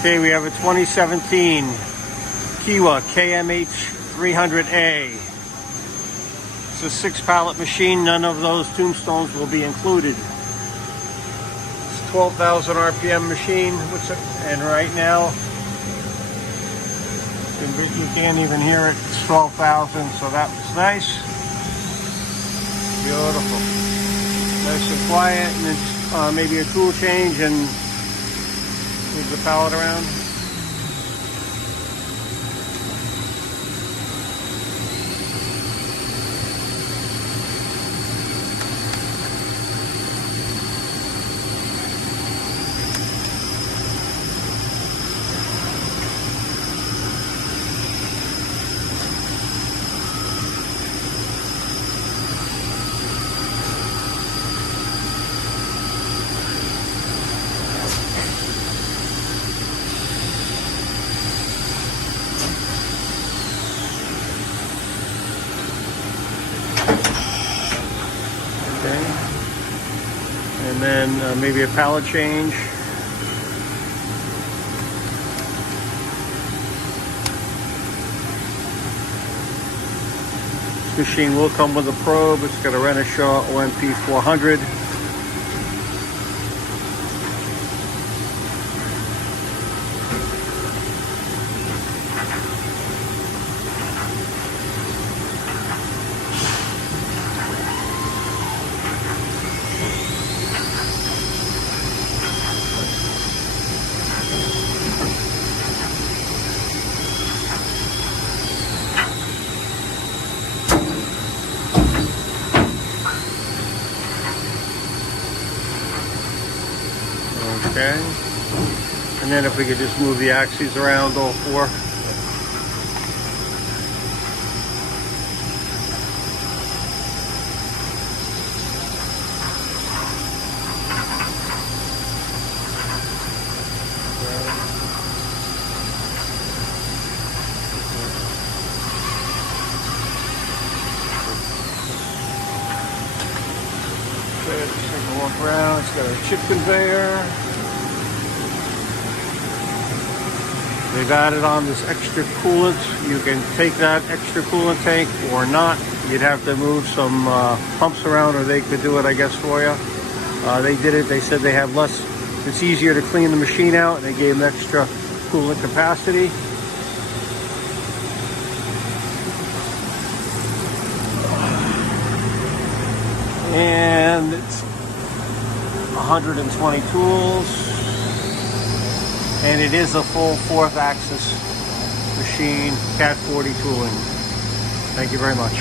Okay, we have a 2017 Kiwa KMH300A. It's a 6-pallet machine. None of those tombstones will be included. It's a 12,000 RPM machine, and right now you can't even hear it. It's 12,000, so that was nice. Beautiful. Nice and quiet, and then just maybe a tool change and move the pallet around. Okay. And then maybe a pallet change. This machine will come with a probe. It's got a Renishaw OMP 400. Okay, and then if we could just move the axes around, all four. Okay, just take a walk around. It's got a chip conveyor. They've added on this extra coolant. You can take that extra coolant tank or not. You'd have to move some pumps around, or they could do it, I guess, for you. They did it. They said they have less. It's easier to clean the machine out, and they gave them extra coolant capacity. And it's 120 tools. And it is a full 4th axis machine, Cat 40 tooling. Thank you very much.